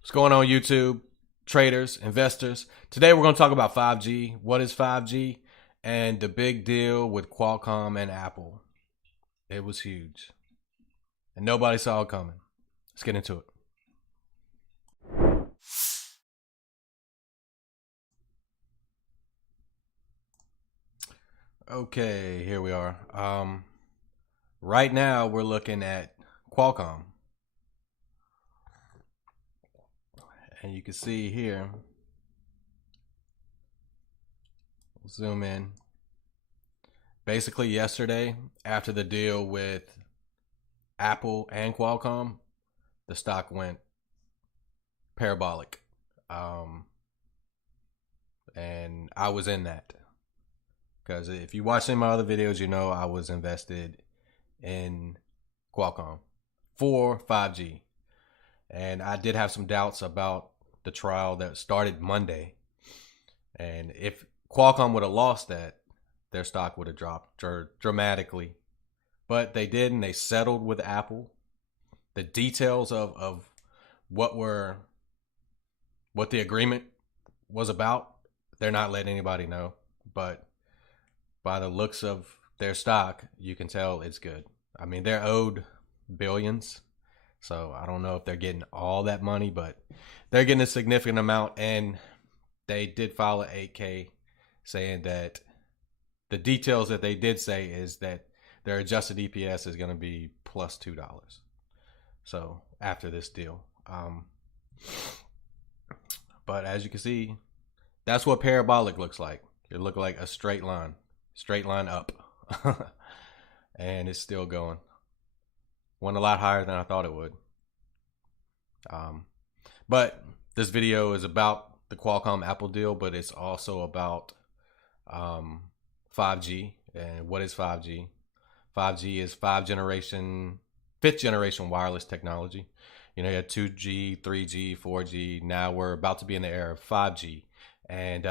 What's going on, YouTube? Traders, investors. Today we're going to talk about 5G. What is 5G? And the big deal with Qualcomm and Apple. It was huge. And nobody saw it coming. Let's get into it. Okay, here we are. Right now we're looking at Qualcomm. And you can see here, zoom in. Basically yesterday, after the deal with Apple and Qualcomm, the stock went parabolic. And I was in that. Because if you watch some of my other videos, you know I was invested in Qualcomm for 5G. And I did have some doubts about the trial that started Monday. And if Qualcomm would have lost that, their stock would have dropped dramatically. But they didn't. They settled with Apple. The details of what the agreement was about, they're not letting anybody know. But by the looks of their stock, you can tell it's good. I mean, they're owed billions. So I don't know if they're getting all that money, but they're getting a significant amount. And they did file an 8K saying that the details that they did say is that their adjusted EPS is going to be plus $2. So after this deal. But as you can see, that's what parabolic looks like. It looks like a straight line up. And it's still going. Went a lot higher than I thought it would. But this video is about the Qualcomm Apple deal, but it's also about 5G. And what is 5G? 5G is fifth generation wireless technology. You know, you had 2G, 3G, 4G. Now we're about to be in the era of 5G. And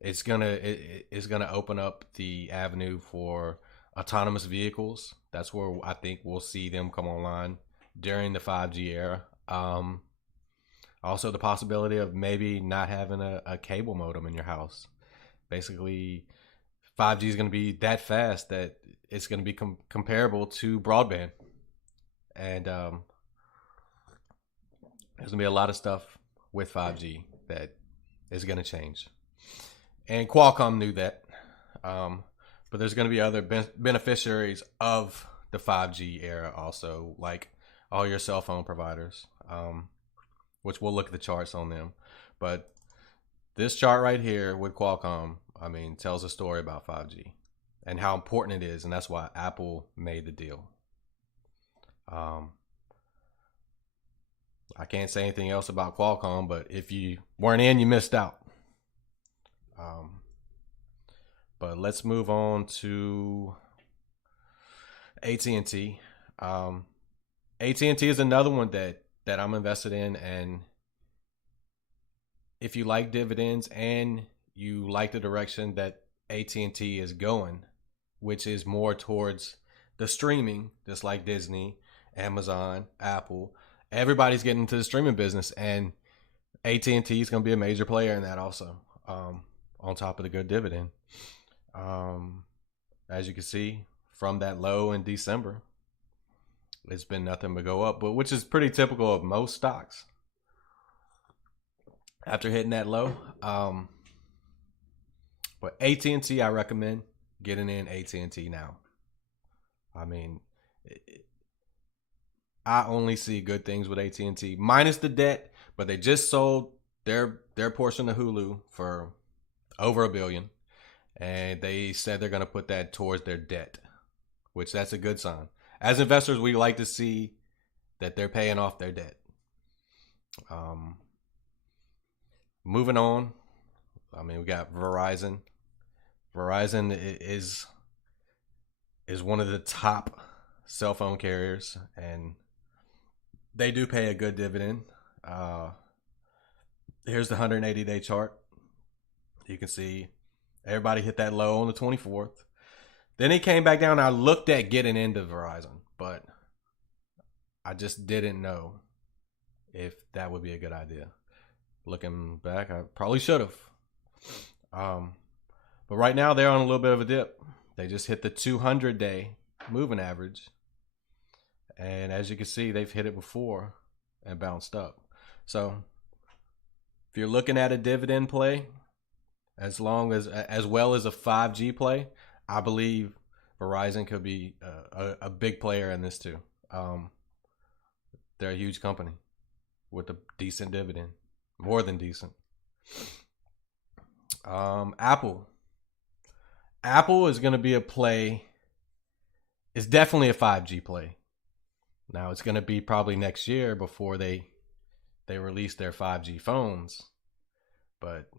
it's gonna open up the avenue for autonomous vehicles. That's where I think we'll see them come online during the 5G era. Also the possibility of maybe not having a cable modem in your house. Basically, 5G is going to be that fast that it's going to be comparable to broadband. And there's going to be a lot of stuff with 5G that is going to change. And Qualcomm knew that. But there's going to be other beneficiaries of the 5G era also, like all your cell phone providers, which we'll look at the charts on them. But this chart right here with Qualcomm, I mean, tells a story about 5G and how important it is. And that's why Apple made the deal. I can't say anything else about Qualcomm, but if you weren't in, you missed out. But let's move on to AT&T. AT&T is another one that I'm invested in, and if you like dividends and you like the direction that AT&T is going, which is more towards the streaming, just like Disney, Amazon, Apple, everybody's getting into the streaming business, and AT&T is going to be a major player in that also, on top of the good dividend. As you can see from that low in December, it's been nothing but go up, but which is pretty typical of most stocks after hitting that low. But AT&T, I recommend getting in AT&T now. I mean, I only see good things with AT&T, minus the debt, but they just sold their portion of Hulu for over $1 billion. And they said they're going to put that towards their debt, which that's a good sign. As investors, we like to see that they're paying off their debt. Moving on, I mean, we got Verizon. Verizon is one of the top cell phone carriers, and they do pay a good dividend. Here's the 180-day chart. You can see everybody hit that low on the 24th. Then it came back down. I looked at getting into Verizon, but I just didn't know if that would be a good idea. Looking back, I probably should have. But right now they're on a little bit of a dip. They just hit the 200-day moving average. And as you can see, they've hit it before and bounced up. So if you're looking at a dividend play, as well as a 5G play, I believe Verizon could be a big player in this too. They're a huge company with a decent dividend, more than decent. Apple is going to be a play. It's definitely a 5G play. Now it's going to be probably next year before they release their 5G phones. But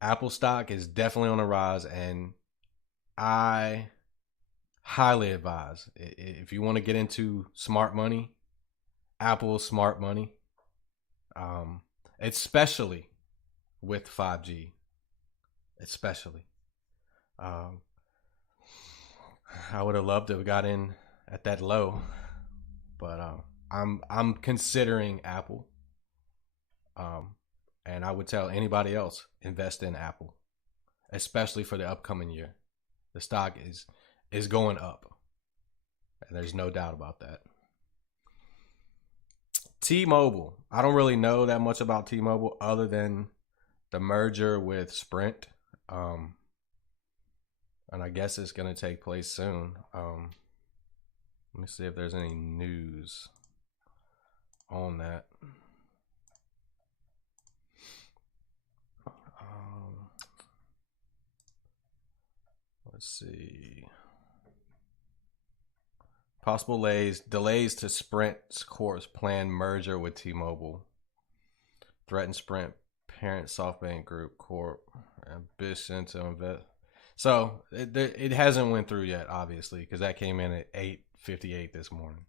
Apple stock is definitely on the rise, and I highly advise, if you want to get into smart money, Apple smart money, especially with 5G, especially. I would have loved to have got in at that low, but I'm considering Apple, and I would tell anybody else, invest in Apple, especially for the upcoming year. The stock is going up, and there's no doubt about that. T-Mobile. I don't really know that much about T-Mobile other than the merger with Sprint. And I guess it's going to take place soon. Let me see if there's any news on that. Let's see. Possible delays to Sprint's course planned merger with T-Mobile. Threatened Sprint parent SoftBank Group Corp. Ambition to invest. So it hasn't went through yet, obviously, because that came in at 8:58 this morning.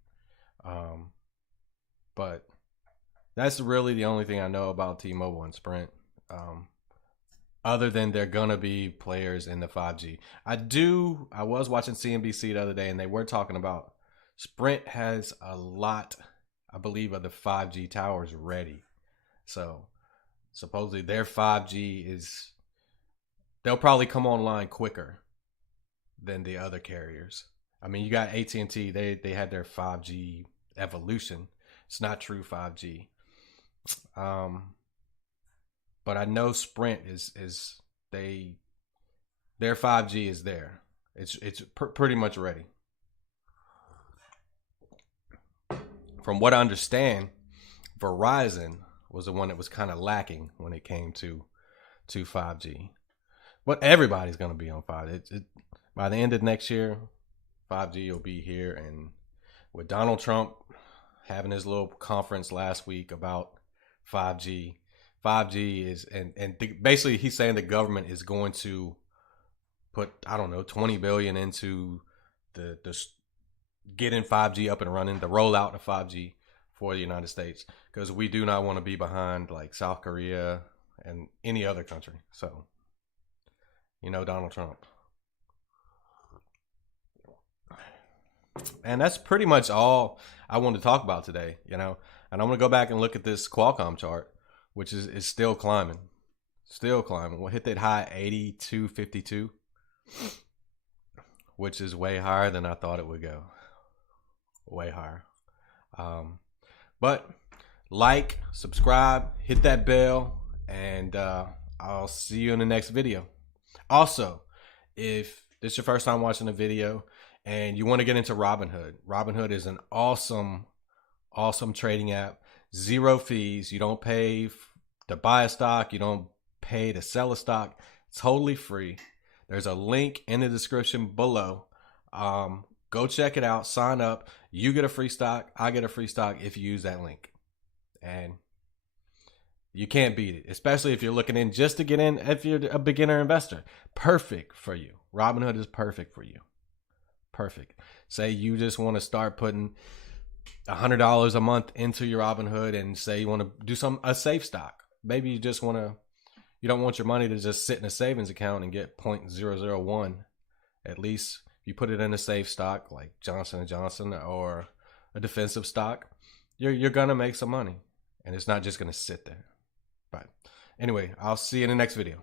But that's really the only thing I know about T-Mobile and Sprint. Other than they're gonna be players in the 5G. I was watching CNBC the other day, and they were talking about Sprint has a lot, I believe, of the 5G towers ready. So supposedly their 5G they'll probably come online quicker than the other carriers. I mean, you got AT&T, they had their 5G evolution. It's not true 5G. But I know Sprint their 5G is there. It's pretty much ready. From what I understand, Verizon was the one that was kind of lacking when it came to 5G. But everybody's going to be on 5G. By the end of next year, 5G will be here. And with Donald Trump having his little conference last week about 5G is, basically he's saying the government is going to put, I don't know, $20 billion into the getting 5G up and running, the rollout of 5G for the United States, because we do not want to be behind like South Korea and any other country. So, Donald Trump. And that's pretty much all I wanted to talk about today, And I'm going to go back and look at this Qualcomm chart, which is still climbing. Still climbing. We'll hit that high 82.52, which is way higher than I thought it would go. Way higher. But like, subscribe, hit that bell, and I'll see you in the next video. Also, if this is your first time watching a video and you want to get into Robinhood is an awesome trading app. 0 fees. You don't pay to buy a stock. You don't pay to sell a stock. Totally free. There's a link in the description below. Go check it out. Sign up. You get a free stock. I get a free stock if you use that link. And you can't beat it, especially if you're looking in just to get in. If you're a beginner investor, perfect for you. Robinhood is perfect for you. Perfect. Say you just want to start putting $100 a month into your Robinhood, and say you want to do a safe stock. Maybe you don't want your money to just sit in a savings account and get 0.001. At least you put it in a safe stock like Johnson & Johnson or a defensive stock, you're going to make some money. and it's not just going to sit there. But anyway, I'll see you in the next video.